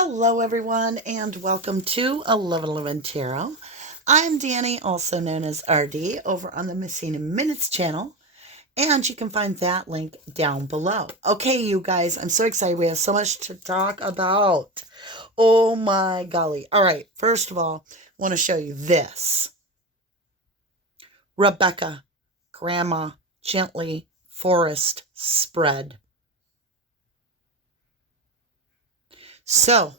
Hello, everyone, and welcome to 1111 Tarot. I'm Dannie, also known as RD, over on the Missing in Minutes channel, and you can find that link down below. Okay, you guys, I'm so excited. We have so much to talk about. Oh my golly. All right, first of all, I want to show you this. Rebekah, Grandma, Gently, Forest Spread. So,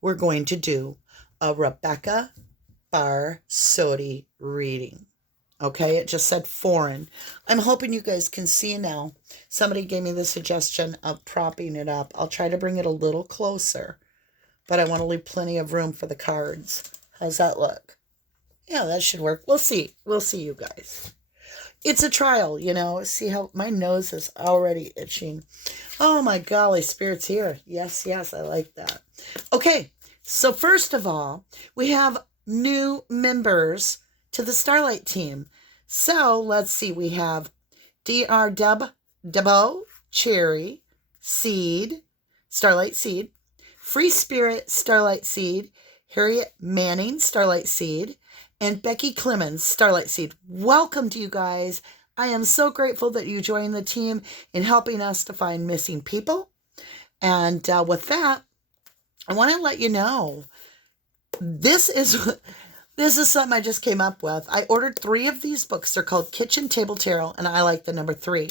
we're going to do a Rebekah Bar-Sodi reading. Okay, it just said foreign. I'm hoping you guys can see now. Somebody gave me the suggestion of propping it up. I'll try to bring it a little closer, but I want to leave plenty of room for the cards. How's that look? Yeah, that should work. We'll see. We'll see, you guys. It's a trial, you know. See how my nose is already itching. Oh my golly, Spirit's here. Yes, I like that. Okay, so first of all, we have new members to the Starlight team. So let's see, we have Dr. Debo, Cherry, Seed, Starlight Seed, Free Spirit, Starlight Seed, Harriet Manning, Starlight Seed, and Becky Clemens, Starlight Seed. Welcome to you guys. I am so grateful that you joined the team in helping us to find missing people. And with that, I want to let you know, this is something I just came up with. I ordered 3 of these books. They're called Kitchen Table Tarot, and I like the number 3.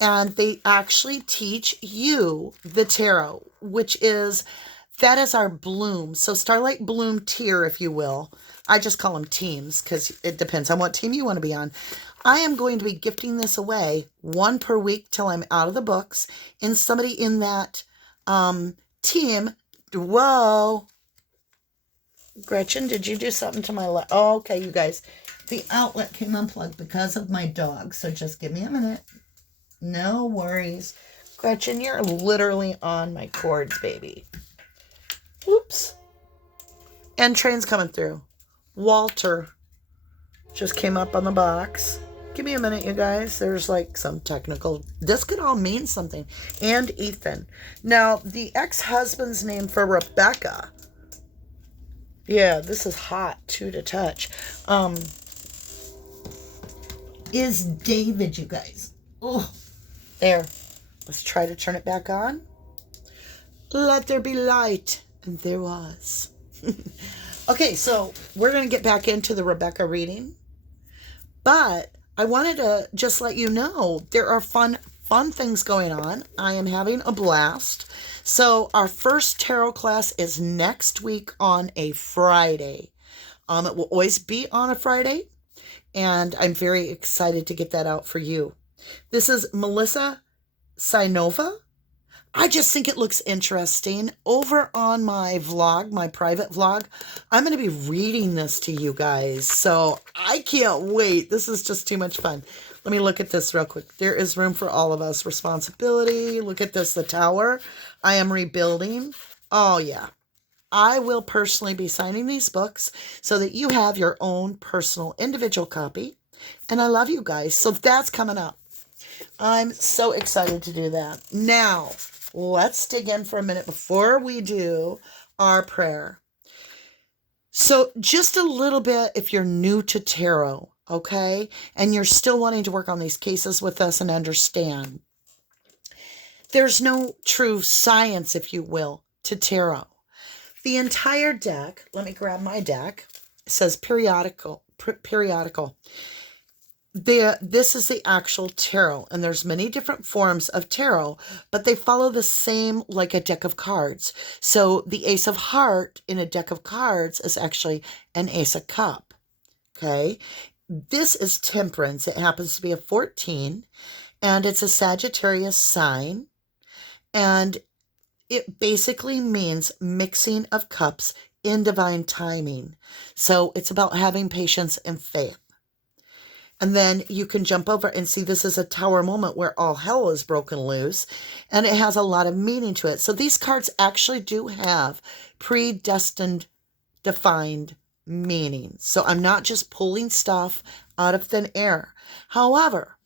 And they actually teach you the tarot, that is our bloom. So Starlight Bloom tier, if you will. I just call them teams because it depends on what team you want to be on. I am going to be gifting this away 1 per week till I'm out of the books. And somebody in that team, whoa. Gretchen, did you do something to my oh, okay, you guys. The outlet came unplugged because of my dog. So just give me a minute. No worries. Gretchen, you're literally on my cords, baby. Whoops. And train's coming through. Walter just came up on the box. Give me a minute, you guys. There's like some technical. This could all mean something. And Ethan. Now, the ex-husband's name for Rebekah. Yeah, this is hot too to touch. Is David, you guys. Oh, there. Let's try to turn it back on. Let there be light. And there was. Okay, so we're going to get back into the Rebekah reading. But I wanted to just let you know there are fun things going on. I am having a blast. So our first tarot class is next week on a Friday. It will always be on a Friday. And I'm very excited to get that out for you. This is Melissa Sinova. I just think it looks interesting. Over on my vlog, my private vlog, I'm going to be reading this to you guys. So I can't wait. This is just too much fun. Let me look at this real quick. There is room for all of us. Responsibility. Look at this, the tower. I am rebuilding. Oh, yeah. I will personally be signing these books so that you have your own personal individual copy. And I love you guys. So that's coming up. I'm so excited to do that. Now, let's dig in for a minute before we do our prayer. So just a little bit, if you're new to tarot, okay, and you're still wanting to work on these cases with us and understand, there's no true science, if you will, to tarot. The entire deck, let me grab my deck, it says periodical. This is the actual tarot, and there's many different forms of tarot, but they follow the same like a deck of cards. So the Ace of Heart in a deck of cards is actually an Ace of Cup. Okay, this is Temperance. It happens to be a 14, and it's a Sagittarius sign, and it basically means mixing of cups in divine timing. So it's about having patience and faith. And then you can jump over and see this is a tower moment where all hell is broken loose. And it has a lot of meaning to it. So these cards actually do have predestined, defined meaning. So I'm not just pulling stuff out of thin air. However,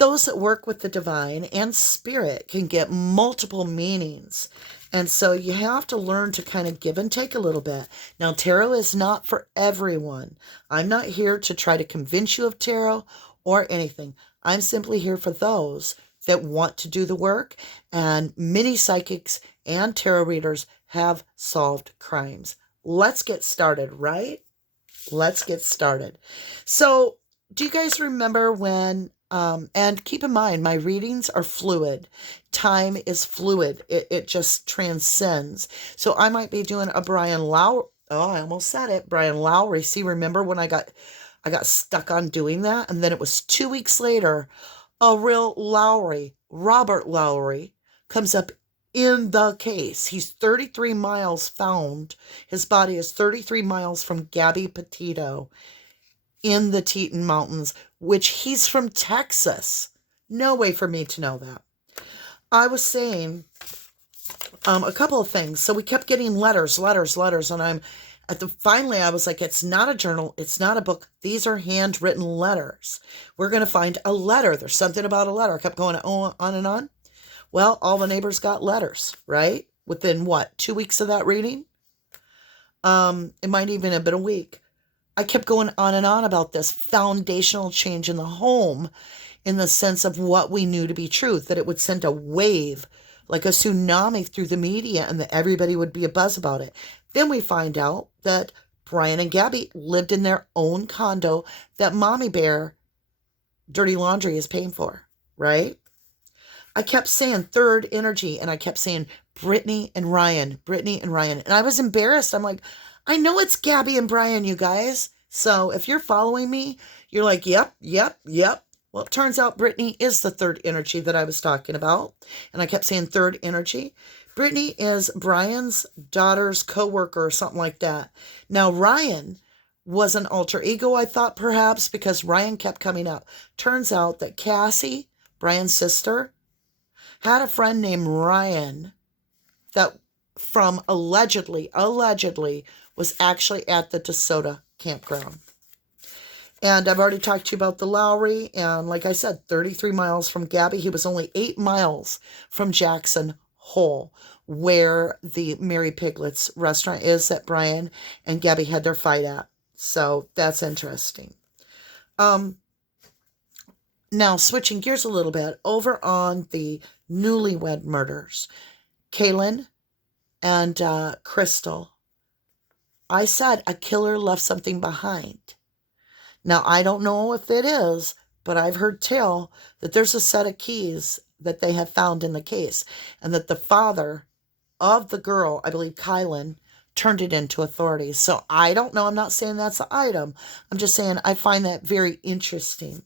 those that work with the divine and spirit can get multiple meanings. And so you have to learn to kind of give and take a little bit. Now, tarot is not for everyone. I'm not here to try to convince you of tarot or anything. I'm simply here for those that want to do the work. And many psychics and tarot readers have solved crimes. Let's get started, right? Let's get started. So, do you guys remember when, and keep in mind, my readings are fluid. Time is fluid. It just transcends. So I might be doing a Brian Lowry. Oh, I almost said it. Brian Lowry. See, remember when I got stuck on doing that? And then it was 2 weeks later, a real Lowry, Robert Lowry, comes up in the case. He's 33 miles found. His body is 33 miles from Gabby Petito in the Teton Mountains, which he's from Texas. No way for me to know that. I was saying a couple of things. So we kept getting letters, and finally I was like, it's not a journal, it's not a book. These are handwritten letters. We're going to find a letter. There's something about a letter. I kept going on and on. Well, all the neighbors got letters, right? Within 2 weeks of that reading? It might even have been a week. I kept going on and on about this foundational change in the home in the sense of what we knew to be truth, that it would send a wave, like a tsunami through the media, and that everybody would be abuzz about it. Then we find out that Brian and Gabby lived in their own condo that Mommy Bear Dirty Laundry is paying for, right? I kept saying third energy, and I kept saying Brittany and Ryan. And I was embarrassed. I'm like, I know it's Gabby and Brian, you guys. So if you're following me, you're like, yep. Well, it turns out Brittany is the third energy that I was talking about. And I kept saying third energy. Brittany is Brian's daughter's co-worker or something like that. Now, Ryan was an alter ego, I thought, perhaps, because Ryan kept coming up. Turns out that Cassie, Brian's sister, had a friend named Ryan that from allegedly was actually at the DeSoto campground. And I've already talked to you about the Lowry. And like I said, 33 miles from Gabby. He was only 8 miles from Jackson Hole, where the Mary Piglet's restaurant is that Brian and Gabby had their fight at. So that's interesting. Now, switching gears a little bit, over on the newlywed murders, Kaylin and Crystal, I said a killer left something behind. Now, I don't know if it is, but I've heard tell that there's a set of keys that they have found in the case, and that the father of the girl, I believe Kylan, turned it into authorities. So I don't know. I'm not saying that's the item. I'm just saying I find that very interesting.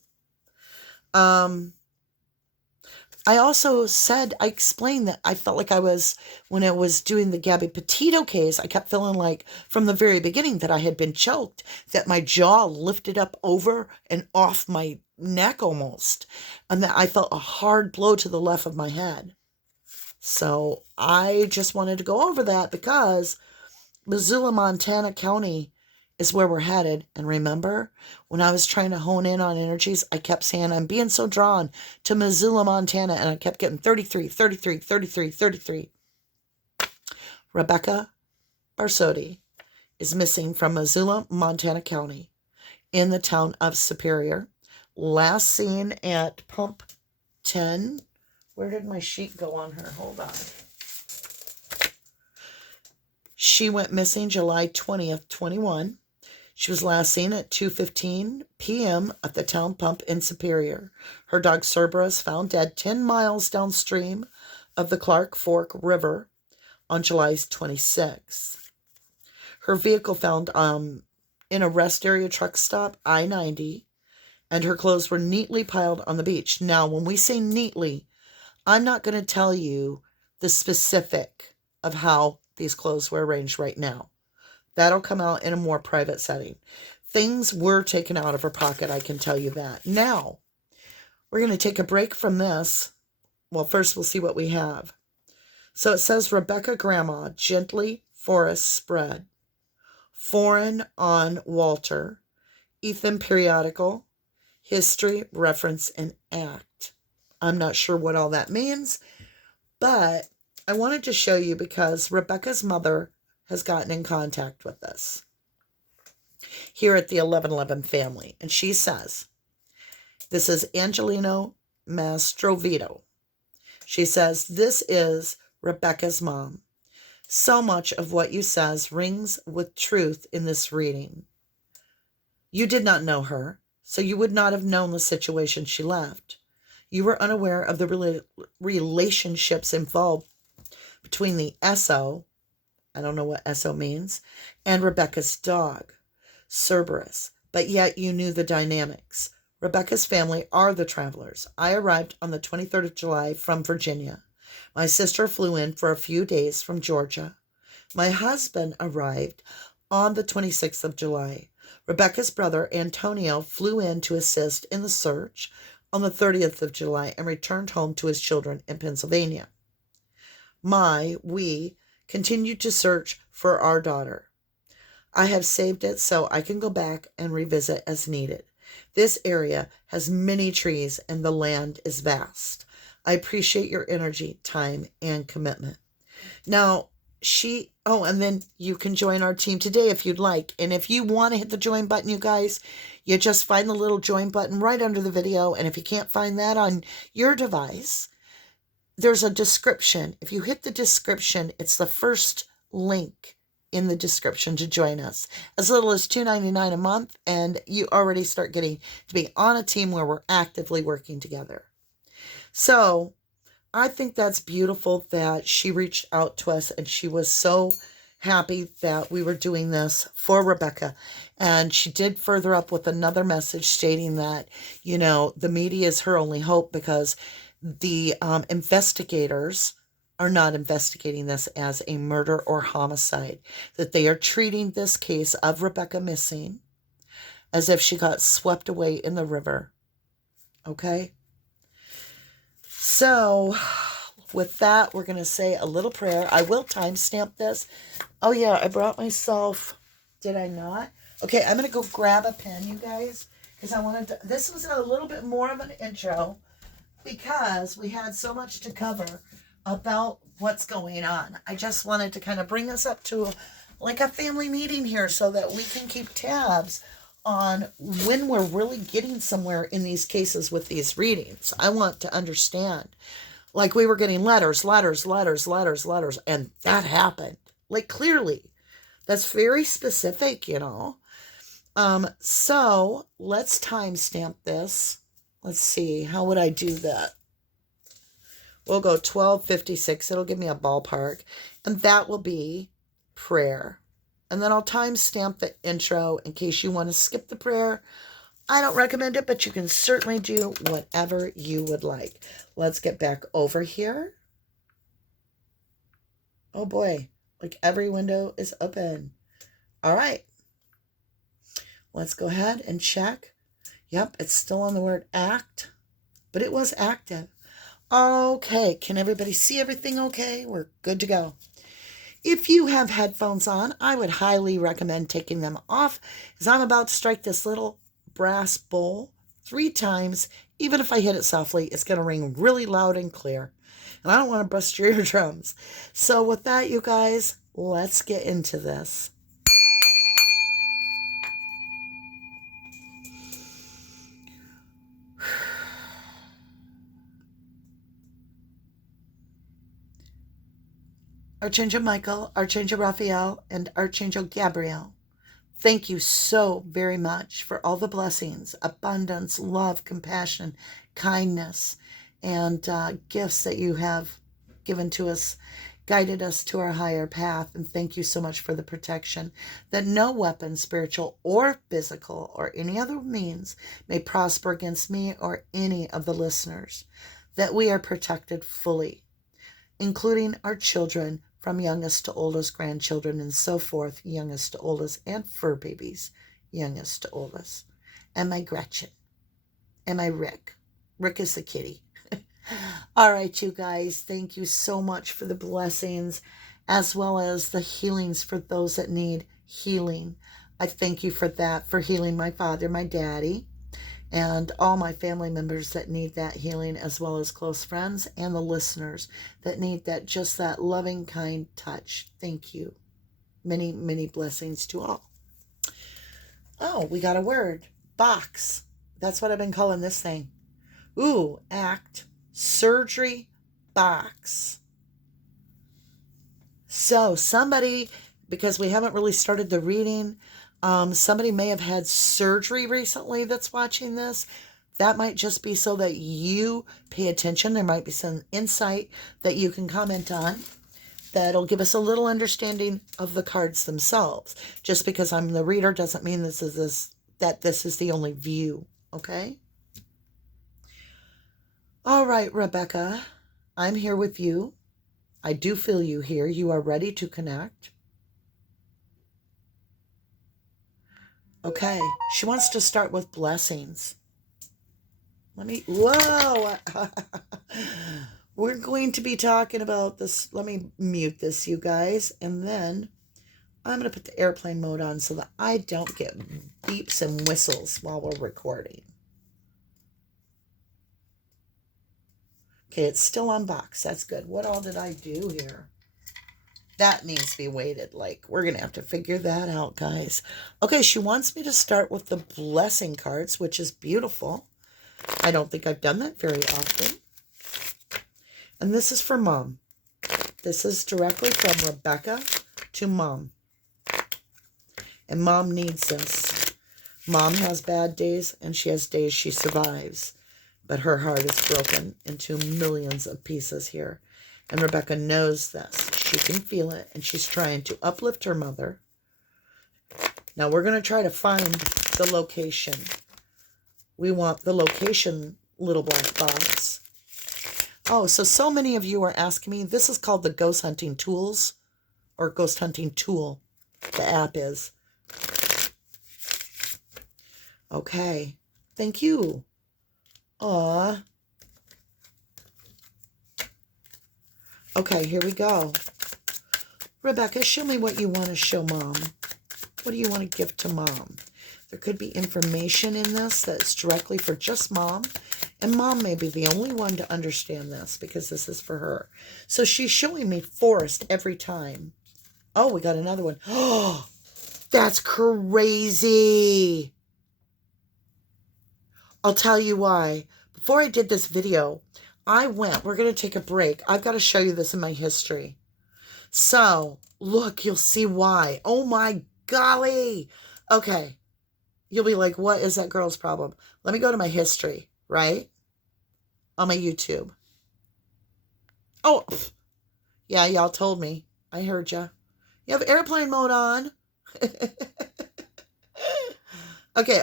I also said, I explained that I felt like when I was doing the Gabby Petito case, I kept feeling like from the very beginning that I had been choked, that my jaw lifted up over and off my neck almost, and that I felt a hard blow to the left of my head. So I just wanted to go over that because Missoula, Montana County is where we're headed. And remember, when I was trying to hone in on energies, I kept saying, I'm being so drawn to Missoula, Montana, and I kept getting 33. Rebekah Barsotti is missing from Missoula, Montana County in the town of Superior. Last seen at Pump 10. Where did my sheet go on her? Hold on. She went missing July 20th, 21. She was last seen at 2:15 p.m. at the town pump in Superior. Her dog Cerebrus found dead 10 miles downstream of the Clark Fork River on July 26th. Her vehicle found in a rest area truck stop, I-90, and her clothes were neatly piled on the beach. Now, when we say neatly, I'm not going to tell you the specific of how these clothes were arranged right now. That'll come out in a more private setting. Things were taken out of her pocket, I can tell you that. Now, we're going to take a break from this. Well, first we'll see what we have. So it says Rebekah Grandma, gently forest spread. Foreign on Walter. Ethan periodical. history, reference, and act. I'm not sure what all that means, but I wanted to show you because Rebekah's mother has gotten in contact with us here at the 1111 family. And she says, this is Angelino Mastrovito. She says, this is Rebekah's mom. So much of what you says rings with truth in this reading. You did not know her, so you would not have known the situation she left. You were unaware of the relationships involved between the SO, I don't know what SO means, and Rebekah's dog, Cerebrus, but yet you knew the dynamics. Rebekah's family are the travelers. I arrived on the 23rd of July from Virginia. My sister flew in for a few days from Georgia. My husband arrived on the 26th of July. Rebekah's brother, Antonio, flew in to assist in the search on the 30th of July and returned home to his children in Pennsylvania. We continued to search for our daughter. I have saved it so I can go back and revisit as needed. This area has many trees and the land is vast. I appreciate your energy, time, and commitment. Now, and then you can join our team today if you'd like. And if you want to hit the join button, you guys, you just find the little join button right under the video. And if you can't find that on your device, there's a description. If you hit the description, it's the first link in the description to join us. As little as $2.99 a month, and you already start getting to be on a team where we're actively working together. So I think that's beautiful that she reached out to us and she was so happy that we were doing this for Rebekah. And she did further up with another message stating that, the media is her only hope because the investigators are not investigating this as a murder or homicide, that they are treating this case of Rebekah missing as if she got swept away in the river. Okay? So, with that, we're going to say a little prayer. I will timestamp this. Oh, yeah, I brought myself. Did I not? Okay, I'm going to go grab a pen, you guys, because I wanted to. This was a little bit more of an intro because we had so much to cover about what's going on. I just wanted to kind of bring us up to like a family meeting here so that we can keep tabs on when we're really getting somewhere in these cases with these readings. I want to understand. Like we were getting letters, and that happened. Like clearly. That's very specific, So let's timestamp this. Let's see. How would I do that? We'll go 12:56. It'll give me a ballpark. And that will be prayer. And then I'll timestamp the intro in case you want to skip the prayer. I don't recommend it, but you can certainly do whatever you would like. Let's get back over here. Oh boy, like every window is open. All right. Let's go ahead and check. Yep, it's still on the word act, but it was active. Okay, can everybody see everything okay? We're good to go. If you have headphones on, I would highly recommend taking them off as I'm about to strike this little brass bowl 3 times. Even if I hit it softly, it's going to ring really loud and clear. And I don't want to bust your eardrums. So with that, you guys, let's get into this. Archangel Michael, Archangel Raphael, and Archangel Gabriel, thank you so very much for all the blessings, abundance, love, compassion, kindness, and gifts that you have given to us, guided us to our higher path. And thank you so much for the protection, that no weapon, spiritual or physical or any other means, may prosper against me or any of the listeners, that we are protected fully, including our children, from youngest to oldest, grandchildren, and so forth, youngest to oldest, and fur babies, youngest to oldest. And my Gretchen. And my Rick. Rick is the kitty. All right, you guys, thank you so much for the blessings, as well as the healings for those that need healing. I thank you for that, for healing my father, my daddy, and all my family members that need that healing, as well as close friends and the listeners that need that, just that loving, kind touch. Thank you. Many, many blessings to all. Oh, we got a word. Box. That's what I've been calling this thing. Ooh, act, surgery, box. So somebody, because we haven't really started the reading, somebody may have had surgery recently that's watching this. That might just be so that you pay attention. There might be some insight that you can comment on that'll give us a little understanding of the cards themselves. Just because I'm the reader doesn't mean that this is the only view, okay? All right, Rebekah, I'm here with you. I do feel you here. You are ready to connect. Okay, she wants to start with blessings. Whoa! We're going to be talking about this. Let me mute this, you guys. And then I'm going to put the airplane mode on so that I don't get beeps and whistles while we're recording. Okay, it's still on box. That's good. What all did I do here? That needs to be weighted. Like, we're going to have to figure that out, guys. Okay, she wants me to start with the blessing cards, which is beautiful. I don't think I've done that very often. And this is for Mom. This is directly from Rebekah to Mom. And Mom needs this. Mom has bad days, and she has days she survives. But her heart is broken into millions of pieces here. And Rebekah knows this. She can feel it, and she's trying to uplift her mother. Now, we're going to try to find the location. We want the location, little black box. Oh, so many of you are asking me. This is called the Ghost Hunting Tools, or Ghost Hunting Tool. The app is. Okay. Thank you. Aw. Okay, here we go. Rebekah, show me what you want to show Mom. What do you want to give to Mom? There could be information in this that's directly for just Mom. And Mom may be the only one to understand this because this is for her. So she's showing me forest every time. Oh, we got another one. Oh, that's crazy. I'll tell you why. Before I did this video, we're going to take a break. I've got to show you this in my history. So, look, you'll see why. Oh my golly. Okay. You'll be like, what is that girl's problem? Let me go to my history, right? On my YouTube. Oh, yeah, y'all told me. I heard ya. You have airplane mode on. Okay.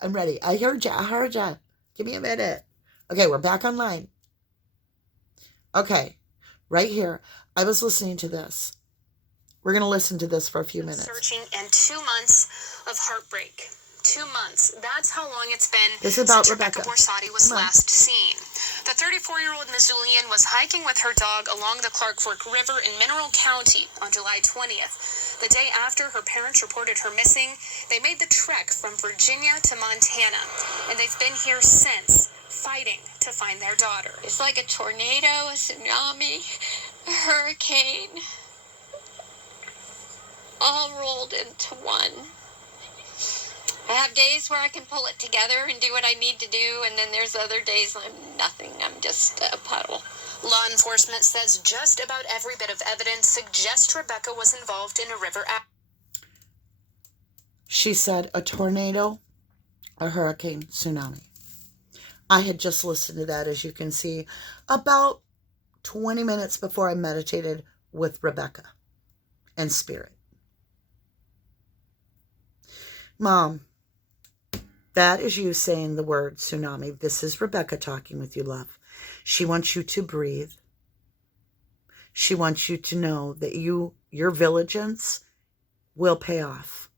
I'm ready. I heard ya. Give me a minute. Okay, we're back online. Okay, right here. I was listening to this. We're going to listen to this for a few minutes. Searching and 2 months of heartbreak. 2 months. That's how long it's been this is about since Rebekah Borsati was last seen. The 34-year-old Missoulian was hiking with her dog along the Clark Fork River in Mineral County on July 20th. The day after her parents reported her missing, they made the trek from Virginia to Montana, and they've been here since, fighting to find their daughter. It's like a tornado, a tsunami, a hurricane, all rolled into one. I have days where I can pull it together and do what I need to do, and then there's other days I'm nothing. I'm just a puddle. Law enforcement says just about every bit of evidence suggests Rebekah was involved in a river accident. She said a tornado, a hurricane, tsunami. I had just listened to that, as you can see, about 20 minutes before I meditated with Rebekah and Spirit. Mom, that is you saying the word tsunami. This is Rebekah talking with you, love. She wants you to breathe. She wants you to know that your vigilance will pay off.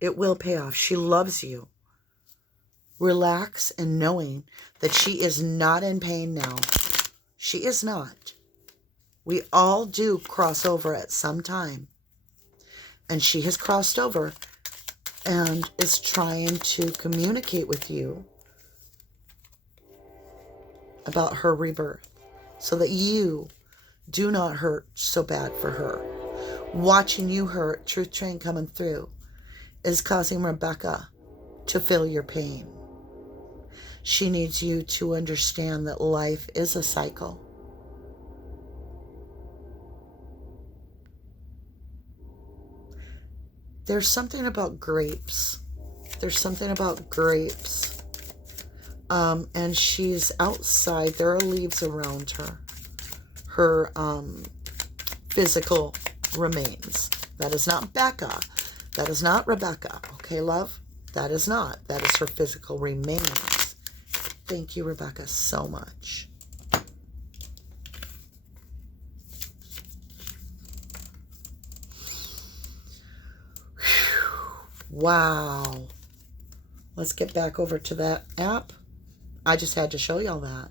It will pay off. She loves you. Relax in knowing that she is not in pain now. She is not. We all do cross over at some time. And she has crossed over and is trying to communicate with you about her rebirth so that you do not hurt so bad for her. Watching you hurt, truth train coming through, is causing Rebekah to feel your pain. She needs you to understand that life is a cycle. There's something about grapes. There's something about grapes. And she's outside. There are leaves around her. Her physical remains. That is not Becca. That is not Rebekah. Okay, love? That is not. That is her physical remains. Thank you, Rebekah, so much. Wow. Let's get back over to that app. I just had to show y'all that.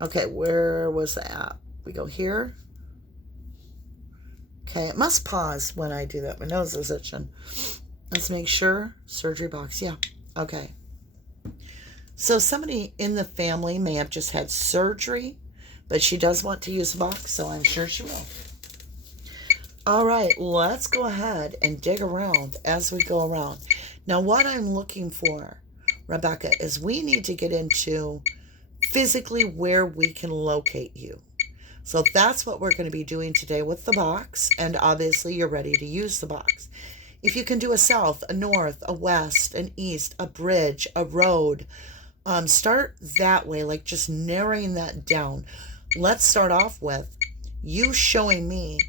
Okay, where was the app? We go here. Okay, it must pause when I do that. My nose is itching. Let's make sure. Surgery box. Yeah. Okay. So somebody in the family may have just had surgery, but she does want to use the box, so I'm sure she will. All right, let's go ahead and dig around as we go around. Now, what I'm looking for, Rebekah, is we need to get into physically where we can locate you. So that's what we're going to be doing today with the box, and obviously you're ready to use the box. If you can do a south, a north, a west, an east, a bridge, a road, start that way, like just narrowing that down. Let's start off with you showing me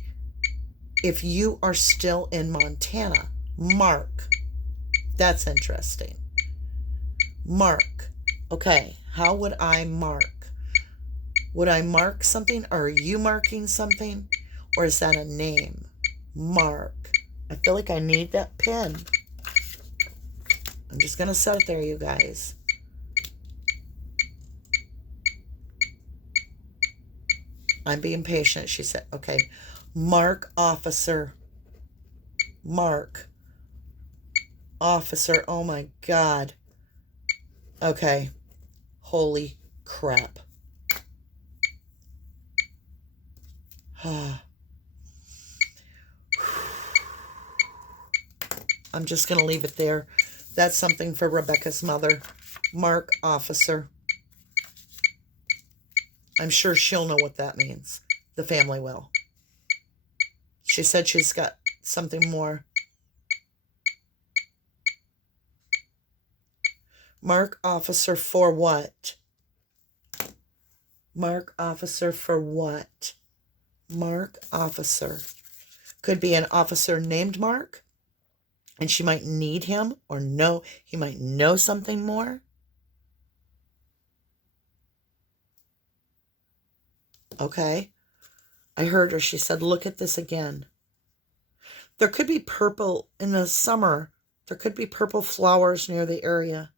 if you are still in Montana. Mark. That's interesting. Mark. Okay, how would I mark? Would I mark something? Or are you marking something? Or is that a name? Mark. I feel like I need that pen. I'm just going to set it there, you guys. I'm being patient, she said. Okay. Mark officer. Mark officer. Oh my God. Okay. Holy crap. I'm just going to leave it there. That's something for Rebekah's mother. Mark officer. I'm sure she'll know what that means. The family will. She said she's got something more. Mark officer for what? Mark officer for what? Mark officer. Could be an officer named Mark, and she might need him, or know he might know something more. Okay. I heard her. She said, look at this again. There could be purple in the summer. There could be purple flowers near the area.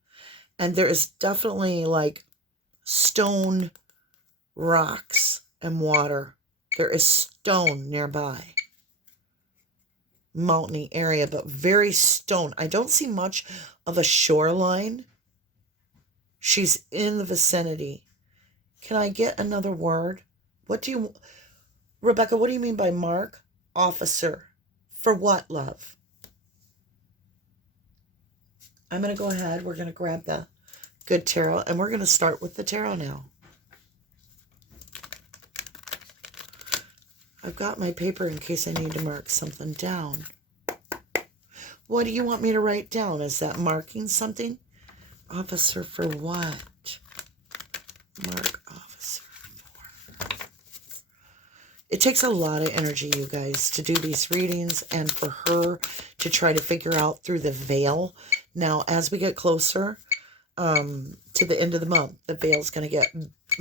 And there is definitely like stone rocks and water. There is stone nearby. Mountainy area, but very stone. I don't see much of a shoreline. She's in the vicinity. Can I get another word? What do you... Rebekah, what do you mean by Mark? Officer. For what, love? I'm going to go ahead. We're going to grab the good tarot, and we're going to start with the tarot now. I've got my paper in case I need to mark something down. What do you want me to write down? Is that marking something? Officer for what? Mark officer for... It takes a lot of energy, you guys, to do these readings and for her to try to figure out through the veil. Now, as we get closer to the end of the month, the veil's going to get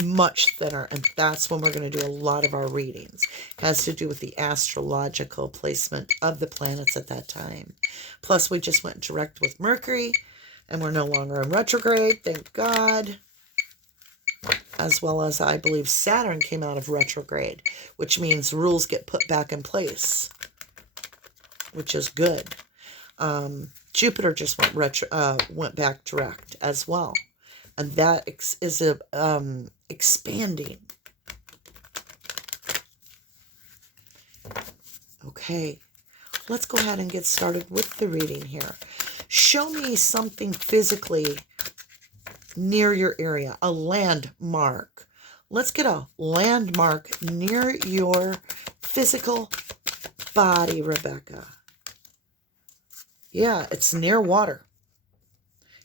much thinner, and that's when we're going to do a lot of our readings. It has to do with the astrological placement of the planets at that time. Plus, we just went direct with Mercury, and we're no longer in retrograde, thank God. As well as, I believe, Saturn came out of retrograde, which means rules get put back in place, which is good. Jupiter just went back direct as well. And that is expanding. Okay, let's go ahead and get started with the reading here. Show me something physically near your area, a landmark. Let's get a landmark near your physical body, Rebekah. Yeah, it's near water.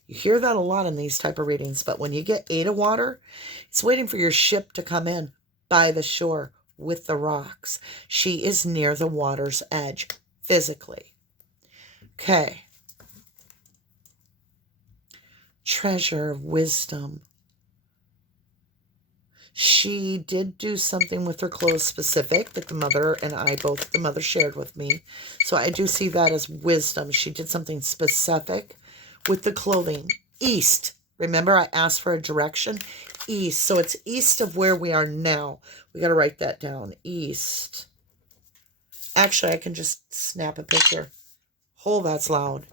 You hear that a lot in these type of readings, but when you get 8 of water, it's waiting for your ship to come in by the shore with the rocks. She is near the water's edge physically. Okay. Treasure of wisdom. She did do something with her clothes specific that the mother and I both, the mother shared with me. So I do see that as wisdom. She did something specific with the clothing. East. Remember I asked for a direction? East. So it's east of where we are now. We got to write that down. East. Actually, I can just snap a picture. Oh, that's loud.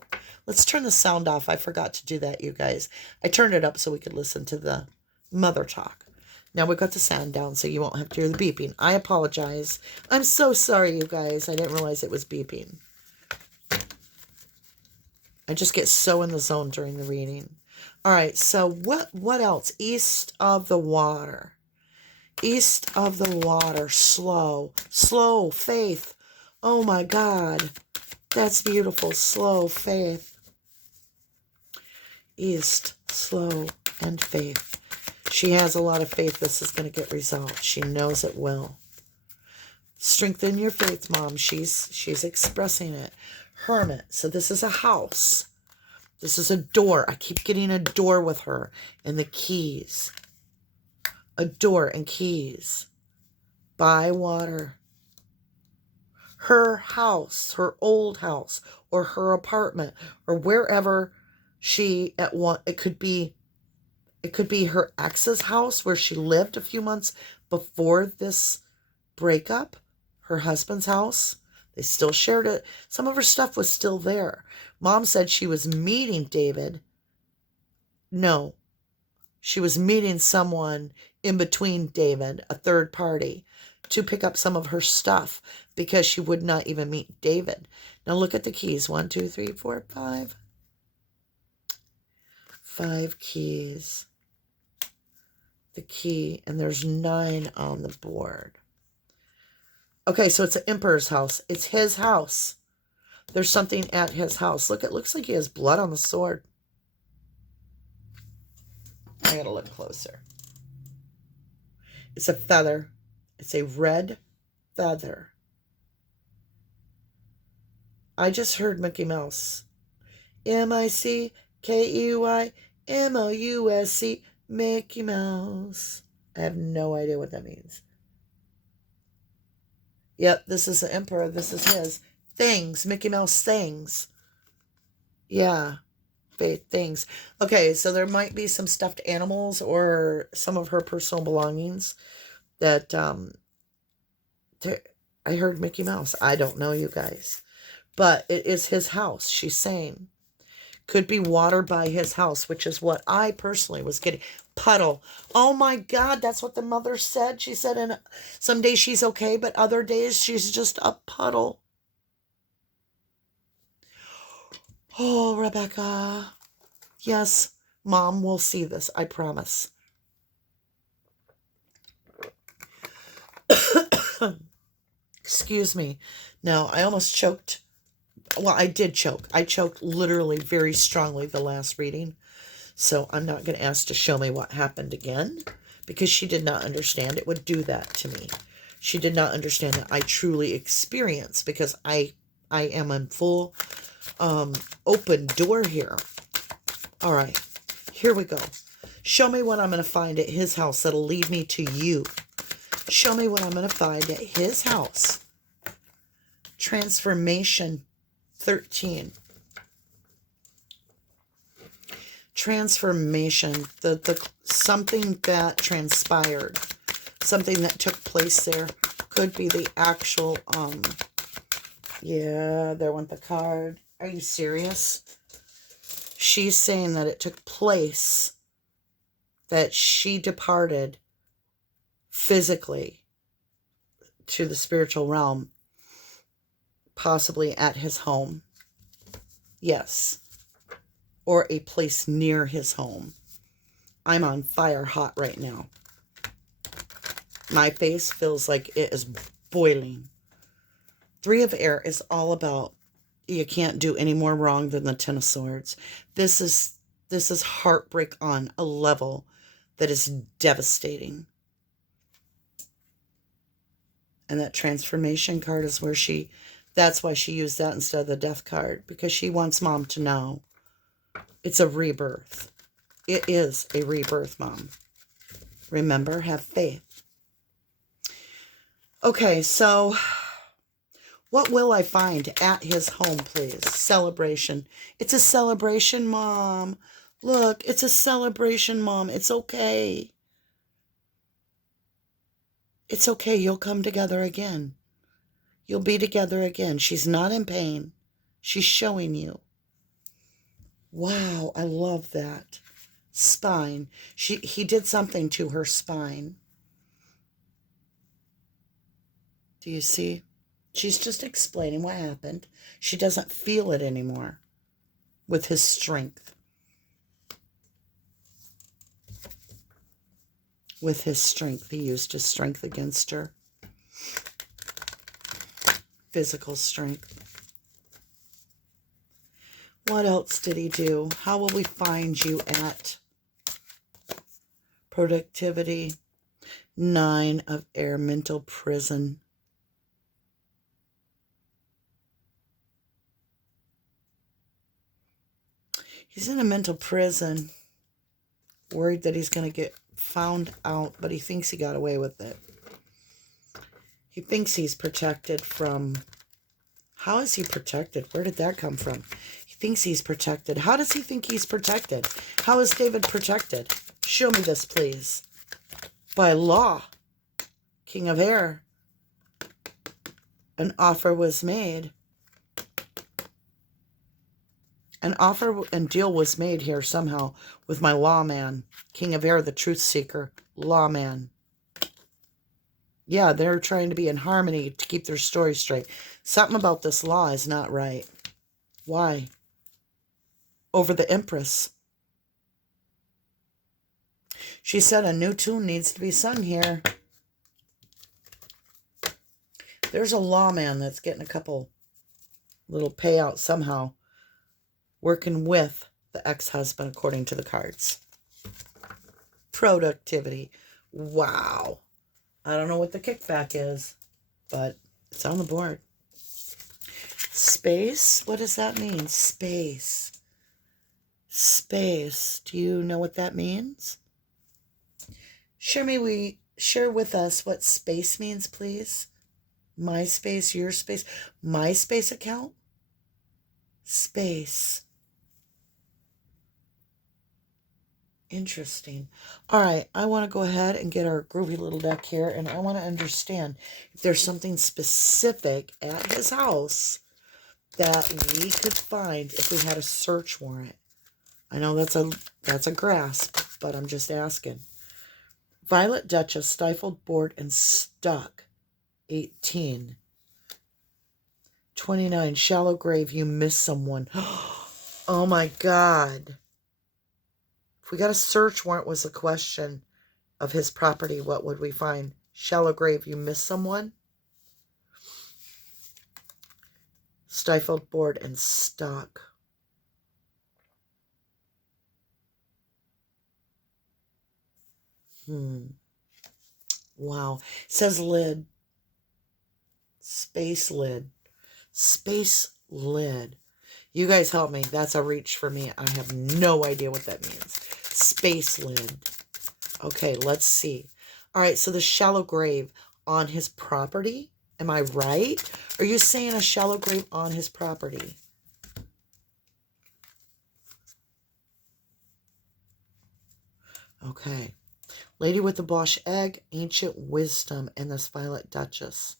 Let's turn the sound off. I forgot to do that, you guys. I turned it up so we could listen to the mother talk. Now we got the sound down so you won't have to hear the beeping. I apologize. I'm so sorry, you guys. I didn't realize it was beeping. I just get so in the zone during the reading. All right, so what else? East of the water. East of the water. Slow. Slow. Faith. Oh, my God. That's beautiful. Slow. Faith. East. Slow. And faith. She has a lot of faith this is going to get resolved. She knows it will. Strengthen your faith, Mom. She's expressing it. Hermit. So this is a house. This is a door. I keep getting a door with her. And the keys. A door and keys. By water. Her house. Her old house. Or her apartment. Or wherever she at one. It could be her ex's house where she lived a few months before this breakup. Her husband's house. They still shared it. Some of her stuff was still there. Mom said she was meeting David. No. She was meeting someone in between David, a third party, to pick up some of her stuff because she would not even meet David. Now look at the keys. 1, 2, 3, 4, 5. 5 keys. The key, and there's 9 on the board. Okay, so it's an emperor's house. It's his house. There's something at his house. Look, it looks like he has blood on the sword. I gotta look closer. It's a feather. It's a red feather. I just heard Mickey Mouse. MICKEYMOUSC. Mickey Mouse. I have no idea what that means. Yep, this is the emperor. This is his. Things. Mickey Mouse things. Yeah. Things. Okay, so there might be some stuffed animals or some of her personal belongings that I heard Mickey Mouse. I don't know, you guys. But it is his house, she's saying. Could be water by his house, which is what I personally was getting. Puddle. Oh my God, that's what the mother said. She said, and some days she's okay, but other days she's just a puddle. Oh, Rebekah. Yes, Mom will see this, I promise. Excuse me. Now, I almost choked. Well, I did choke. I choked literally very strongly the last reading. So I'm not going to ask to show me what happened again because she did not understand it would do that to me. She did not understand that I truly experienced because I am in full open door here. All right, here we go. Show me what I'm going to find at his house that'll lead me to you. Show me what I'm going to find at his house. Transformation 13. Transformation, the something that transpired, something that took place there. Could be the actual, yeah, there went the card. Are you serious? she's saying that it took place, that she departed physically to the spiritual realm, possibly at his home. Yes. Or a place near his home. I'm on fire hot right now. My face feels like it is boiling. 3 of Air is all about you can't do any more wrong than the 10 of Swords. This is heartbreak on a level that is devastating. And that transformation card is where that's why she used that instead of the death card, because she wants mom to know it's a rebirth. It is a rebirth, mom. Remember, have faith. Okay, so what will I find at his home, please? Celebration. It's a celebration, mom. Look, it's a celebration, mom. It's okay. It's okay. You'll come together again. You'll be together again. She's not in pain. She's showing you. Wow, I love that. Spine. He did something to her spine. Do you see? She's just explaining what happened. She doesn't feel it anymore with his strength. With his strength. He used his strength against her. Physical strength. What else did he do? How will we find you at productivity? 9 of Air, mental prison. He's in a mental prison, worried that he's going to get found out, but he thinks he got away with it. He thinks he's protected from... How is he protected? Where did that come from? He thinks he's protected. How does he think he's protected? How is David protected? Show me this, please. By law. King of Air. An offer was made. An offer and deal was made here somehow with my lawman. King of Air, the truth seeker. Lawman. Yeah, they're trying to be in harmony to keep their story straight. Something about this law is not right. Why? Over the Empress. She said a new tune needs to be sung here. There's a lawman that's getting a couple little payouts somehow. Working with the ex-husband, according to the cards. Productivity. Wow. I don't know what the kickback is, but it's on the board. Space? What does that mean? Space. Space. Do you know what that means? Share with us what space means, please. My space, your space. My space account? Space. Interesting. All right, I want to go ahead and get our groovy little deck here, and I want to understand if there's something specific at his house that we could find if we had a search warrant. I know that's a grasp, but I'm just asking. Violet Duchess, stifled, bored, and stuck. 18. 29. Shallow grave, you miss someone. Oh my God. If we got a search warrant was the question of his property, what would we find? Shallow grave, you miss someone? Stifled, bored, and stuck. Wow. It says lid. Space lid. Space lid. You guys help me. That's a reach for me. I have no idea what that means. Space lid. Okay, let's see. All right, so the shallow grave on his property. Am I right? Are you saying a shallow grave on his property? Okay. Lady with the Bosch egg, ancient wisdom, and this Violet Duchess.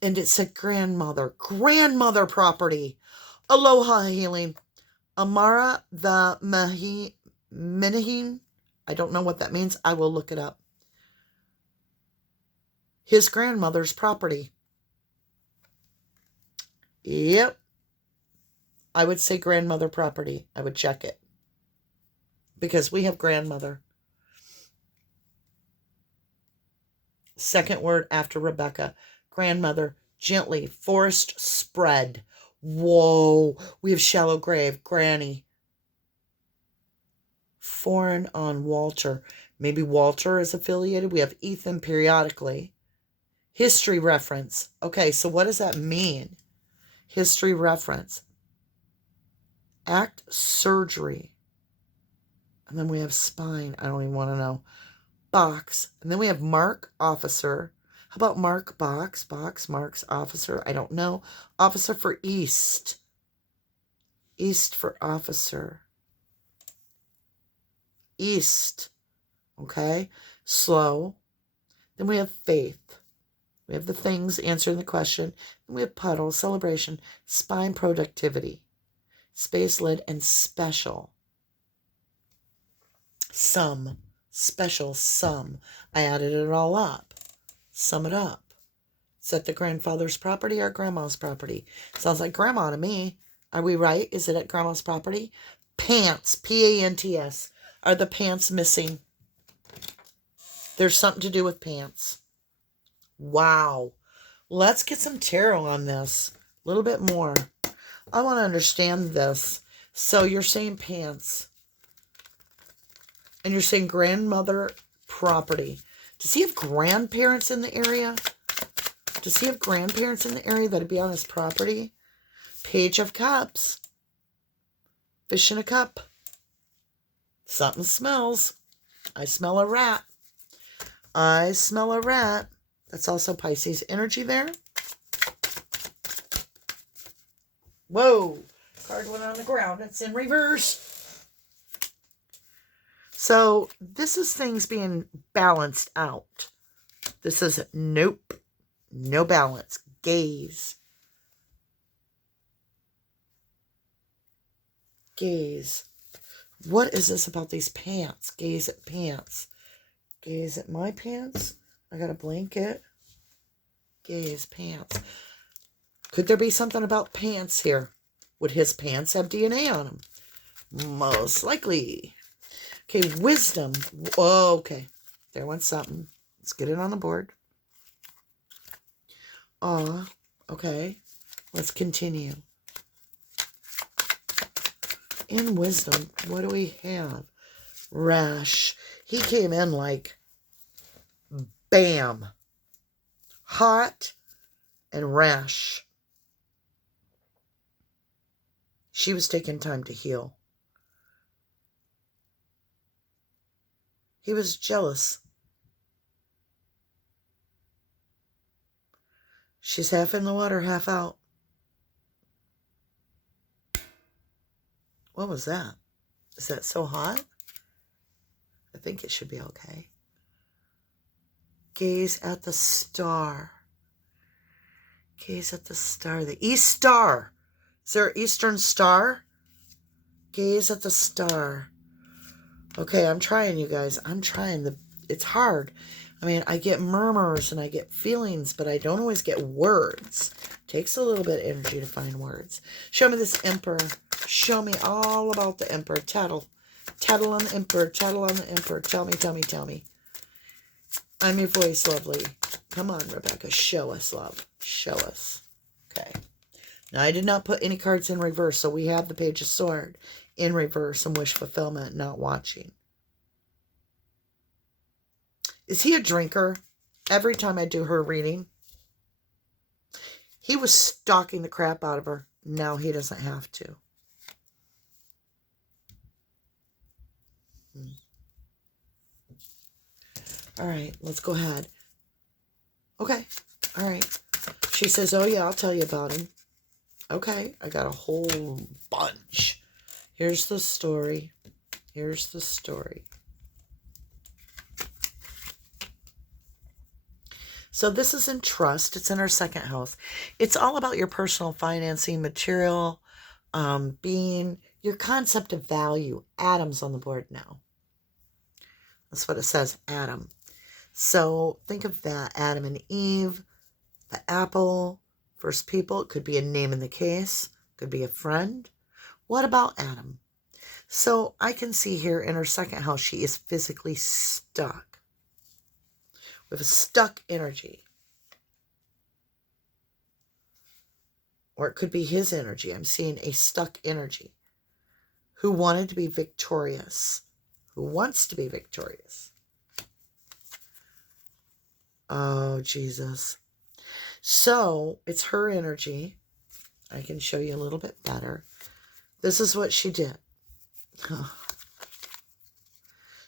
And it said grandmother property. Aloha healing. Amara the Menahim. I don't know what that means. I will look it up. His grandmother's property. Yep. I would say grandmother property. I would check it. Because we have grandmother. Second word after Rebekah. Grandmother. Gently. Forest spread. Whoa. We have shallow grave. Granny. Foreign on Walter. Maybe Walter is affiliated. We have Ethan periodically. History reference. Okay, so what does that mean? History reference. Act surgery. And then we have spine. I don't even want to know. Box. And then we have mark officer. How about mark box? Box, marks, officer. I don't know. Officer for east. East for officer. East. Okay. Slow. Then we have faith. We have the things answering the question. Then we have puddle, celebration, spine, productivity, space, lid, and special. Sum. Special, sum. I added it all up. Sum it up. Is that the grandfather's property or grandma's property? Sounds like grandma to me. Are we right? Is it at grandma's property? Pants. P-A-N-T-S. Are the pants missing? There's something to do with pants. Wow. Let's get some tarot on this. A little bit more. I want to understand this. So you're saying pants. And you're saying grandmother property. Does he have grandparents in the area? Does he have grandparents in the area that'd be on his property? Page of Cups. Fish in a cup. Something smells. I smell a rat. I smell a rat. That's also Pisces energy there. Whoa. Card went on the ground. It's in reverse. So this is things being balanced out. This is nope. No balance. Gaze. Gaze. What is this about these pants? Gaze at pants. Gaze at my pants. I got a blanket. Gaze, pants. Could there be something about pants here? Would his pants have DNA on them? Most likely. Okay, wisdom. Oh, okay. There went something. Let's get it on the board. Okay. Let's continue. In wisdom, what do we have? Rash. He came in like bam. Hot and rash. She was taking time to heal. He was jealous. She's half in the water, half out. What was that? Is that so hot? I think it should be okay. Gaze at the star. Gaze at the star. The East Star. Is there an Eastern Star? Gaze at the star. Okay, I'm trying, you guys. I'm trying. It's hard. I mean, I get murmurs and I get feelings, but I don't always get words. Takes a little bit of energy to find words. Show me this Emperor. Show me all about the Emperor. Tattle. Tattle on the Emperor. Tattle on the Emperor. Tell me, tell me, tell me. I'm your voice, lovely. Come on, Rebekah. Show us, love. Show us. Okay. Now, I did not put any cards in reverse, so we have the Page of Swords in reverse and wish fulfillment, not watching. Is he a drinker? Every time I do her reading, he was stalking the crap out of her. Now he doesn't have to. All right, let's go ahead. Okay, all right. She says, oh yeah, I'll tell you about him. Okay, I got a whole bunch. Here's the story. Here's the story. So this is in trust. It's in our second house. It's all about your personal financing, material, being Your concept of value. Adam's on the board now. That's what it says, Adam. So think of that. Adam and Eve, the apple, first people. It could be a name in the case. Could be a friend. What about Adam? So I can see here in her second house, she is physically stuck. With a stuck energy. Or it could be his energy. I'm seeing a stuck energy. Who wanted to be victorious. Who wants to be victorious. Oh, Jesus. So, it's her energy. I can show you a little bit better. This is what she did.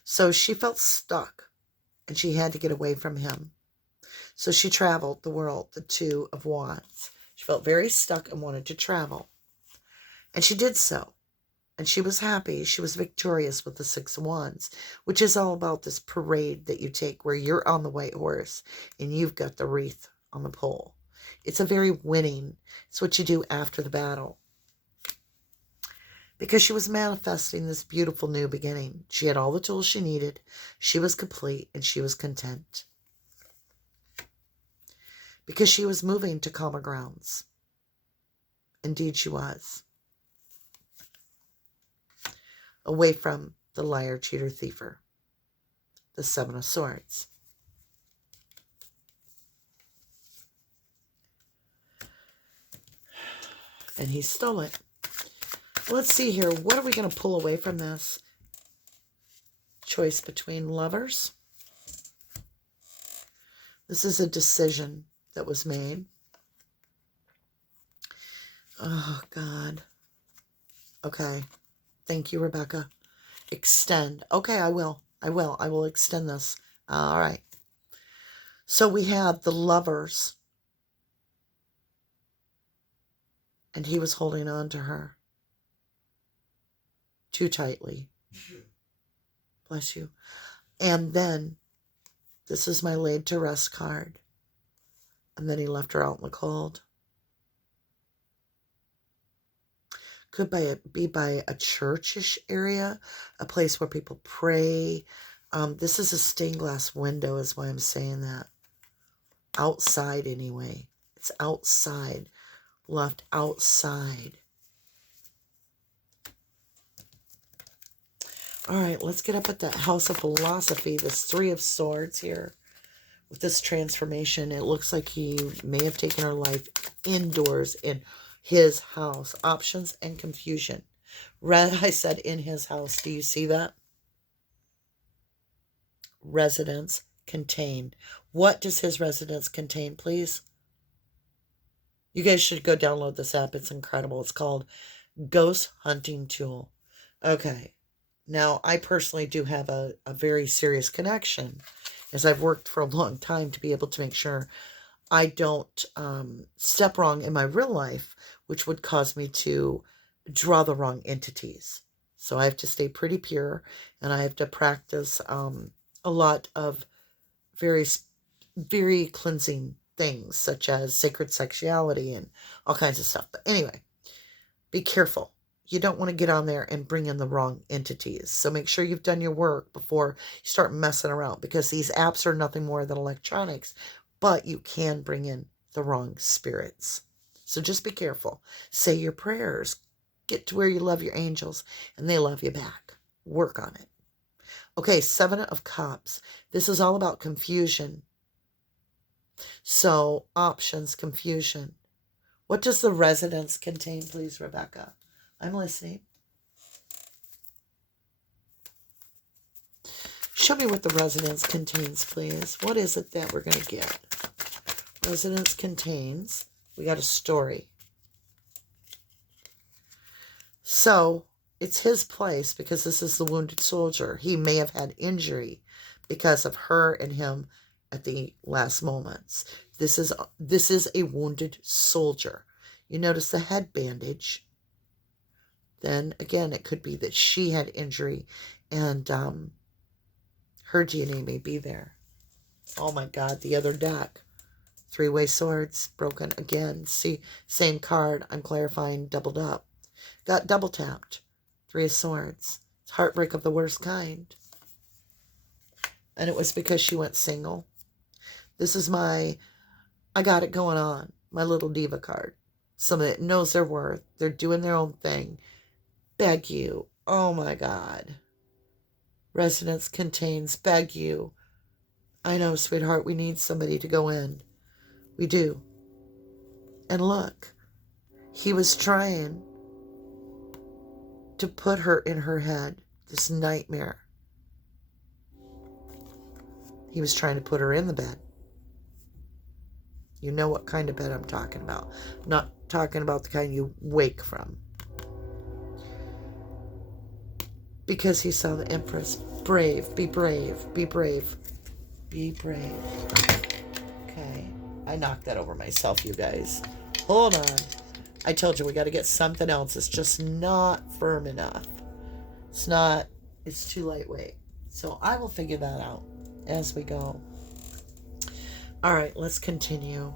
So, she felt stuck. And she had to get away from him. So, she traveled the world, the Two of Wands. She felt very stuck and wanted to travel. And she did so. And she was happy. She was victorious with the Six of Wands, which is all about this parade that you take where you're on the white horse and you've got the wreath on the pole. It's a very winning. It's what you do after the battle. Because she was manifesting this beautiful new beginning. She had all the tools she needed. She was complete and she was content. Because she was moving to calmer grounds. Indeed she was. Away from the liar, cheater, thiefer. The Seven of Swords. And he stole it. Let's see here. What are we going to pull away from this? Choice between lovers. This is a decision that was made. Oh, God. Okay. Thank you, Rebekah. Extend. Okay, I will. I will extend this. All right. So we have the lovers. And he was holding on to her. Too tightly. Bless you. And then, this is my laid to rest card. And then he left her out in the cold. Could be by a churchish area, a place where people pray. This is a stained glass window is why I'm saying that. Outside anyway. It's outside. Left outside. All right, let's get up at the House of Philosophy. This Three of Swords here. With this transformation, it looks like he may have taken her life indoors in his house. Options and confusion. Red, I said in his house. Do you see that? Residence contain. What does his residence contain, please? You guys should go download this app. It's incredible. It's called Ghost Hunting Tool. Okay. Now, I personally do have a very serious connection, as I've worked for a long time to be able to make sure I don't step wrong in my real life, which would cause me to draw the wrong entities. So I have to stay pretty pure, and I have to practice a lot of very, very cleansing things, such as sacred sexuality and all kinds of stuff. But anyway, be careful. You don't want to get on there and bring in the wrong entities. So make sure you've done your work before you start messing around, because these apps are nothing more than electronics, but you can bring in the wrong spirits. So just be careful. Say your prayers. Get to where you love your angels and they love you back. Work on it. Okay, Seven of Cups. This is all about confusion. So, options, confusion. What does the residence contain, please, Rebekah? I'm listening. Show me what the residence contains, please. What is it that we're going to get? Residence contains. We got a story. So, it's his place because this is the wounded soldier. He may have had injury because of her and him at the last moments. This is a wounded soldier. You notice the head bandage. Then again, it could be that she had injury and her DNA may be there. Oh my God, the other deck. Three-way swords, broken again. See, same card, I'm clarifying, doubled up. Got double tapped. Three of Swords. It's heartbreak of the worst kind. And it was because she went single. This is I got it going on. My little diva card. Somebody that knows their worth. They're doing their own thing. Beg you. Oh my God. Resonance contains beg you. I know, sweetheart, we need somebody to go in. We do. And look, he was trying to put her in her head, this nightmare. He was trying to put her in the bed. You know what kind of bed I'm talking about. I'm not talking about the kind you wake from. Because he saw the Empress. Brave, be brave, be brave, be brave. Okay. I knocked that over myself, you guys. Hold on. I told you we got to get something else. It's just not firm enough. It's too lightweight. So I will figure that out as we go. All right, let's continue.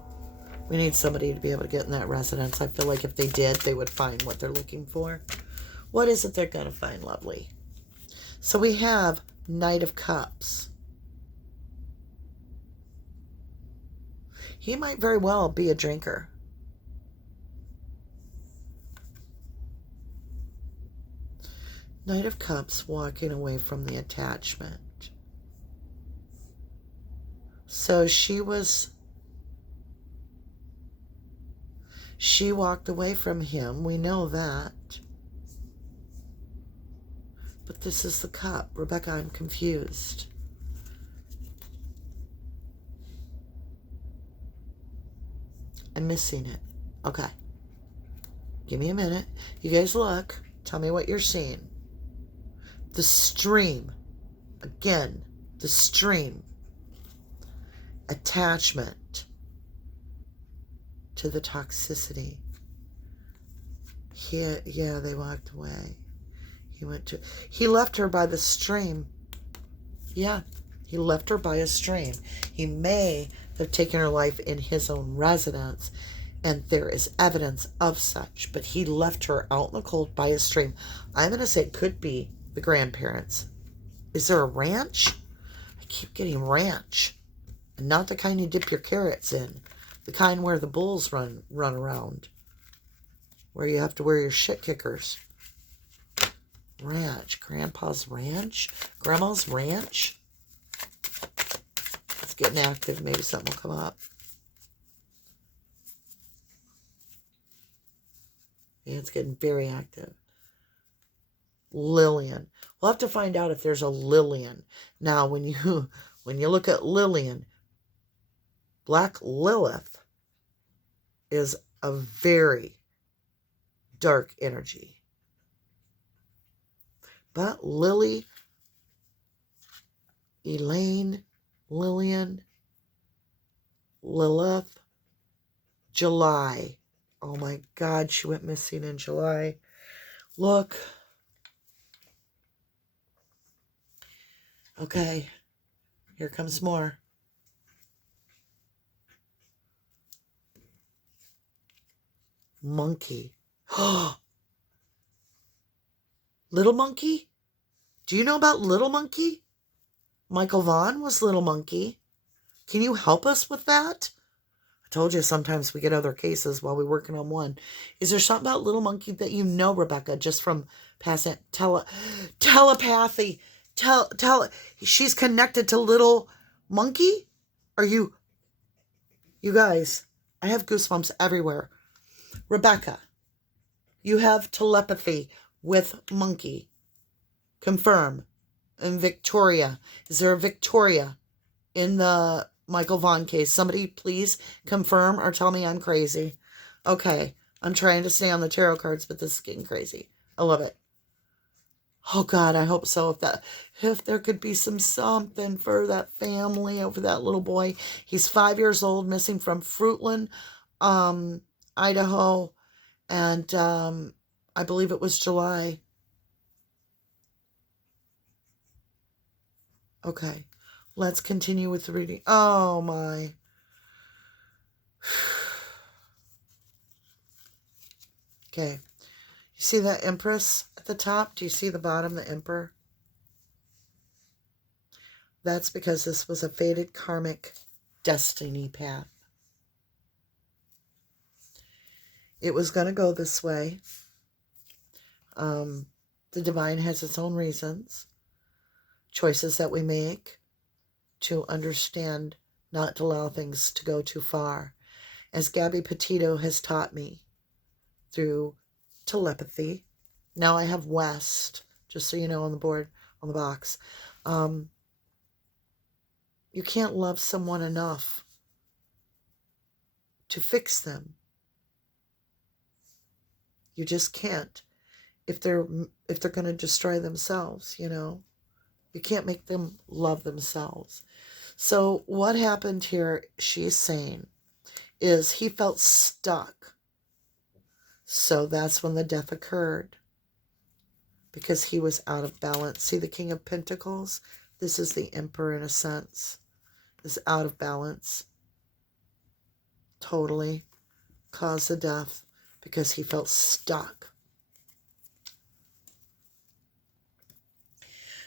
We need somebody to be able to get in that residence. I feel like if they did, they would find what they're looking for. What is it they're going to find, lovely? So we have Knight of Cups. He might very well be a drinker. Knight of Cups walking away from the attachment. So she walked away from him. We know that. But this is the cup. Rebekah, I'm confused. I'm missing it. Okay. Give me a minute. You guys look. Tell me what you're seeing. The stream. Again, the stream. Attachment to the toxicity. Yeah, they walked away. He left her by the stream. Yeah, he left her by a stream. He may have taken her life in his own residence, and there is evidence of such, but he left her out in the cold by a stream. I'm going to say it could be the grandparents. Is there a ranch? I keep getting ranch. And not the kind you dip your carrots in. The kind where the bulls run around. Where you have to wear your shit kickers. Ranch. Grandpa's ranch? Grandma's ranch? It's getting active. Maybe something will come up. Yeah, it's getting very active. Lillian. We'll have to find out if there's a Lillian. Now, when you look at Lillian, Black Lilith is a very dark energy. But Lily, Elaine, Lillian, Lilith, July. Oh my God, she went missing in July. Look. Okay, here comes more. Monkey. Little Monkey? Do you know about Little Monkey? Michael Vaughn was Little Monkey. Can you help us with that? I told you sometimes we get other cases while we're working on one. Is there something about Little Monkey that you know, Rebekah, just from past telepathy? She's connected to Little Monkey? You guys, I have goosebumps everywhere. Rebekah, you have telepathy with Monkey. Confirm. And Victoria. Is there a Victoria in the Michael Vaughn case? Somebody please confirm or tell me I'm crazy. Okay. I'm trying to stay on the tarot cards, but this is getting crazy. I love it. Oh God, I hope so. If there could be something for that family over that little boy. He's 5 years old, missing from Fruitland, Idaho, and I believe it was July. Okay, let's continue with the reading. Oh my. Okay, you see that Empress at the top, do you see the bottom, the Emperor? That's because this was a fated karmic destiny path. It was going to go this way. The divine has its own reasons, choices that we make to understand not to allow things to go too far. As Gabby Petito has taught me through telepathy. Now I have West, just so you know, on the board, on the box. You can't love someone enough to fix them. You just can't. If they're going to destroy themselves, you know, you can't make them love themselves. So what happened here, she's saying, is he felt stuck. So that's when the death occurred, because he was out of balance. See the King of Pentacles? This is the Emperor in a sense. Is out of balance. Totally caused the death because he felt stuck.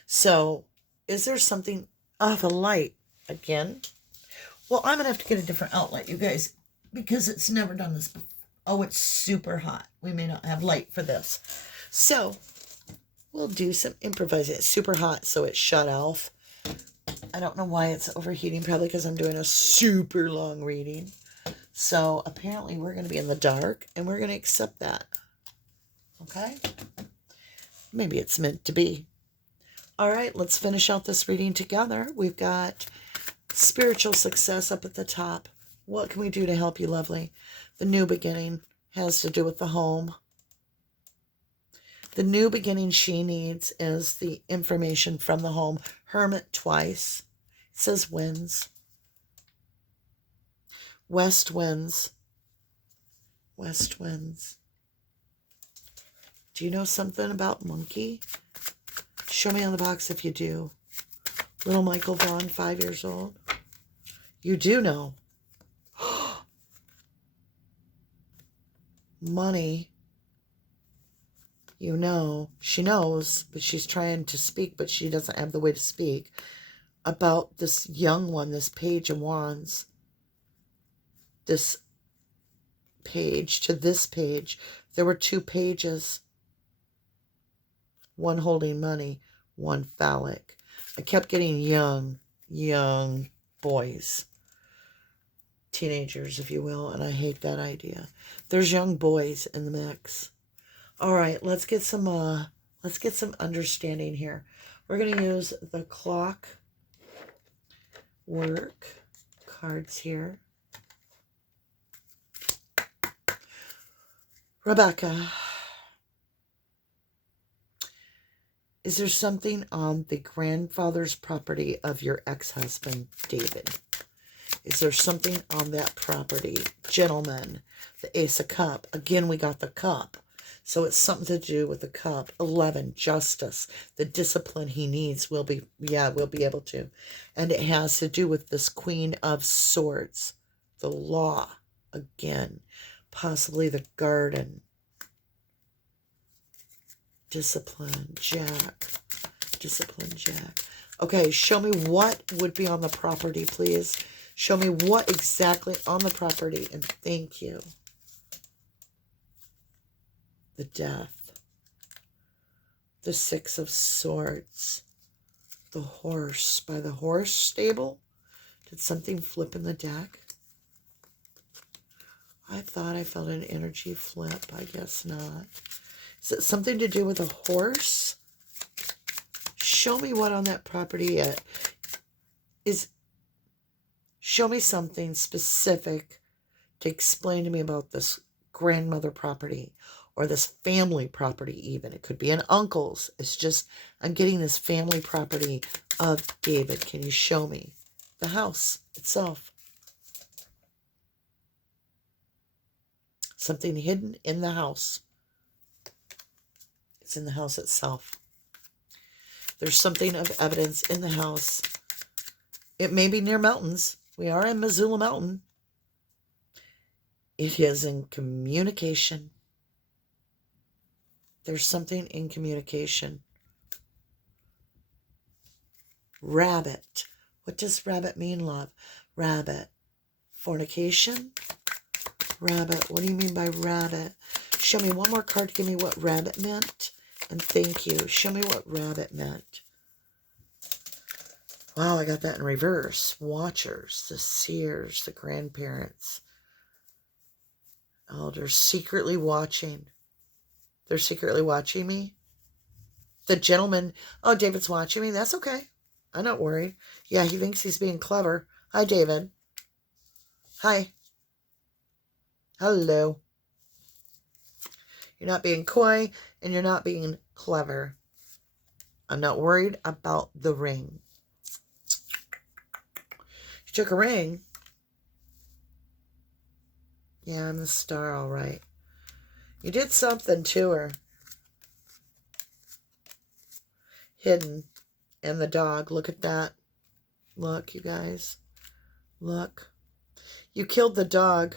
So, is there something... the light again. Well, I'm going to have to get a different outlet, you guys, because it's never done this before. Oh, it's super hot. We may not have light for this. So, we'll do some improvising. It's super hot, so it's shut off. I don't know why it's overheating. Probably because I'm doing a super long reading. So, apparently we're going to be in the dark, and we're going to accept that. Okay? Maybe it's meant to be. All right, let's finish out this reading together. We've got spiritual success up at the top. What can we do to help you, lovely? The new beginning has to do with the home. The new beginning she needs is the information from the home. Hermit twice. It says winds. West winds. West winds. Do you know something about monkey? Show me on the box if you do. Little Michael Vaughn, 5 years old. You do know. Money. You know. She knows, but she's trying to speak, but she doesn't have the way to speak. About this young one, this Page of Wands. This page to this page. There were 2 pages. One holding money, one phallic. I kept getting young boys. Teenagers, if you will, and I hate that idea. There's young boys in the mix. All right, let's get some understanding here. We're going to use the clock work cards here. Rebekah, is there something on the grandfather's property of your ex-husband, David? Is there something on that property? Gentlemen, the Ace of Cup. Again, we got the cup. So it's something to do with the cup. 11, justice. The discipline he needs will be able to. And it has to do with this Queen of Swords. The law. Again. Possibly the garden. Discipline, Jack. Discipline, Jack. Okay, show me what would be on the property, please. Show me what exactly on the property, and thank you. The Death. The 6 of Swords. The Horse. By the horse stable? Did something flip in the deck? I thought I felt an energy flip. I guess not. Is it something to do with a horse? Show me what on that property is. Show me something specific to explain to me about this grandmother property or this family property even. It could be an uncle's. It's just, I'm getting this family property of David. Can you show me the house itself? Something hidden in the house. It's in the house itself. There's something of evidence in the house. It may be near mountains. We are in Missoula Mountain. It is in communication. There's something in communication. Rabbit. What does rabbit mean, love? Rabbit. Fornication? Rabbit. What do you mean by rabbit? Show me one more card to give me what rabbit meant. And thank you. Show me what rabbit meant. Wow, I got that in reverse. Watchers, the seers, the grandparents. Oh, they're secretly watching. They're secretly watching me. The gentleman. Oh, David's watching me. That's okay. I'm not worried. Yeah, he thinks he's being clever. Hi, David. Hi. Hello. You're not being coy and you're not being clever. I'm not worried about the ring. You took a ring. Yeah, I'm the star, all right. You did something to her. Hidden. And the dog. Look at that. Look, you guys. Look. You killed the dog.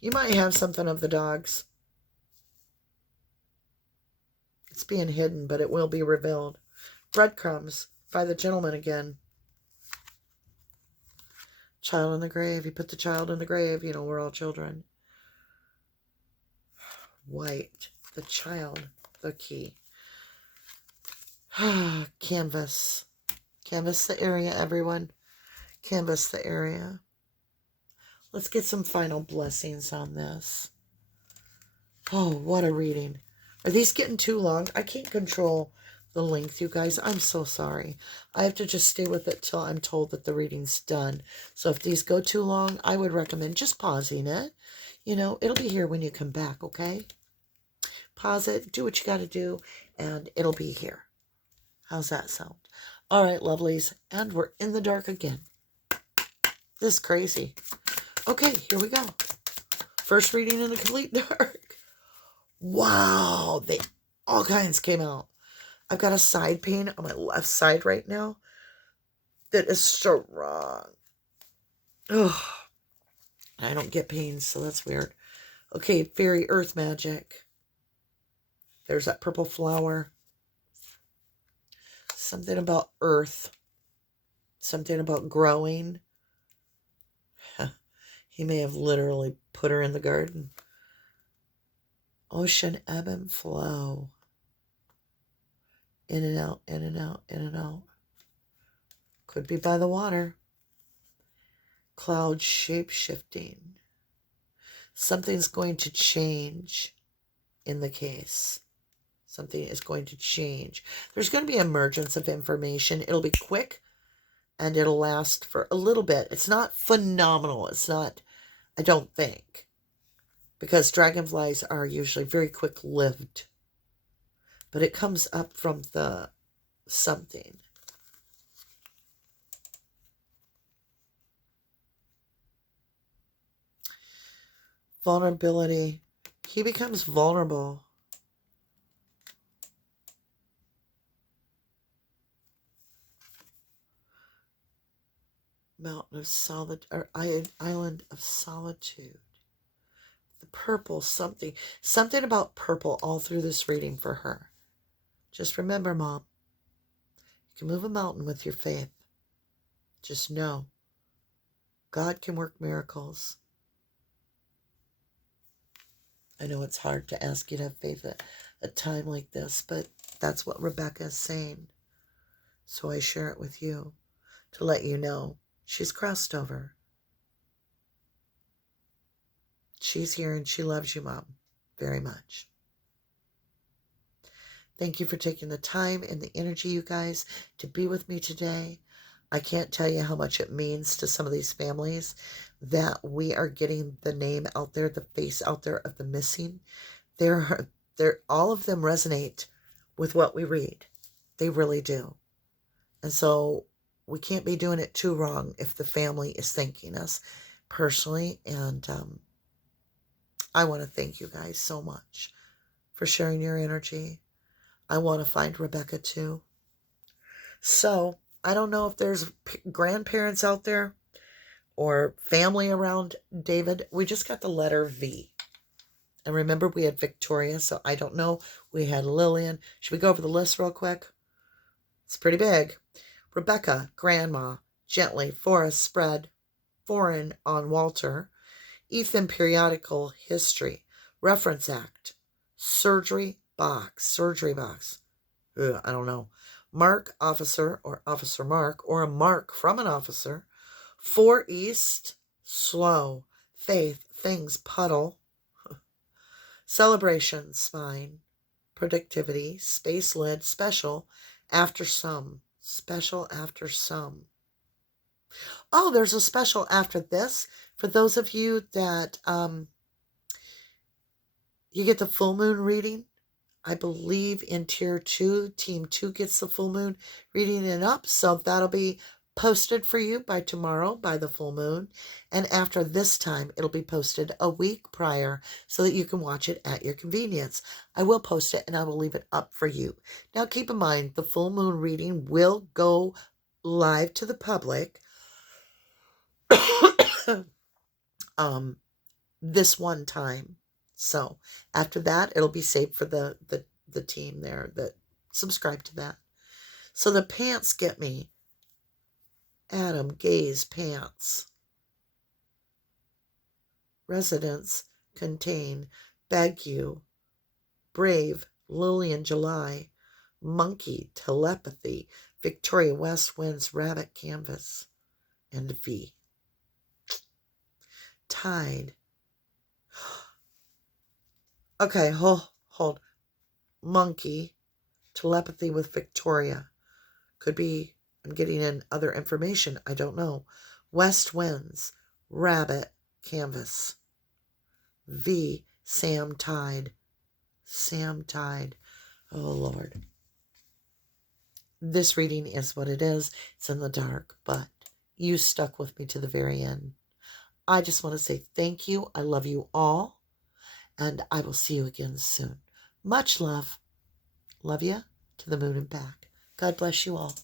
You might have something of the dog's. It's being hidden, but it will be revealed. Breadcrumbs by the gentleman again. Child in the grave. You put the child in the grave. You know, we're all children. White. The child. The key. Canvas. Canvas the area, everyone. Canvas the area. Let's get some final blessings on this. Oh, what a reading. Are these getting too long? I can't control the length, you guys. I'm so sorry. I have to just stay with it till I'm told that the reading's done. So if these go too long, I would recommend just pausing it. You know, it'll be here when you come back, okay? Pause it, do what you got to do, and it'll be here. How's that sound? All right, lovelies, and we're in the dark again. This is crazy. Okay, here we go. First reading in the complete dark. Wow, all kinds came out. I've got a side pain on my left side right now that is strong. Ugh. I don't get pains, so that's weird. Okay, fairy earth magic. There's that purple flower. Something about earth. Something about growing. He may have literally put her in the garden. Ocean ebb and flow. In and out, in and out, in and out. Could be by the water. Cloud shape-shifting. Something's going to change in the case. Something is going to change. There's going to be emergence of information. It'll be quick and it'll last for a little bit. It's not phenomenal. It's not, I don't think. Because dragonflies are usually very quick-lived. But it comes up from the something. Vulnerability. He becomes vulnerable. Mountain of solid, or island of solitude. The purple, something about purple all through this reading for her. Just remember, Mom, you can move a mountain with your faith. Just know, God can work miracles. I know it's hard to ask you to have faith at a time like this, but that's what Rebekah is saying. So I share it with you to let you know she's crossed over. She's here and she loves you, Mom, very much. Thank you for taking the time and the energy, you guys, to be with me today. I can't tell you how much it means to some of these families that we are getting the name out there, the face out there of the missing. All of them resonate with what we read. They really do. And so we can't be doing it too wrong if the family is thanking us personally. And I want to thank you guys so much for sharing your energy. I want to find Rebekah too. So I don't know if there's grandparents out there or family around David. We just got the letter V. And remember, we had Victoria, so I don't know. We had Lillian. Should we go over the list real quick? It's pretty big. Rebekah, Grandma, Gently, Forest, Spread, Foreign on Walter, Ethan, Periodical History, Reference Act, Surgery Box. Ugh, I don't know. Mark, Officer, or Officer Mark, or a mark from an officer. 4 East, Slow, Faith, Things, Puddle, Celebration, Spine, Productivity, Space Lid, Special, After Some, Special After Some. Oh, there's a special after this for those of you that you get the full moon reading. I believe in tier 2, team 2 gets the full moon reading and up, so that'll be posted for you by tomorrow, by the full moon. And after this time, it'll be posted a week prior so that you can watch it at your convenience. I will post it and I will leave it up for you. Now, keep in mind, the full moon reading will go live to the public this one time. So after that, it'll be saved for the team there that subscribe to that. So the pants get me. Adam, Gaze, Pants. Residence, Contain, Beg You, Brave, Lillian, July, Monkey, Telepathy, Victoria, West Winds, Rabbit, Canvas, and V. Tide. Okay, hold. Monkey, Telepathy with Victoria. Could be I'm getting in other information. I don't know. West Winds, Rabbit, Canvas. V, Sam Tide. Sam Tide. Oh, Lord. This reading is what it is. It's in the dark, but you stuck with me to the very end. I just want to say thank you. I love you all, and I will see you again soon. Much love. Love you to the moon and back. God bless you all.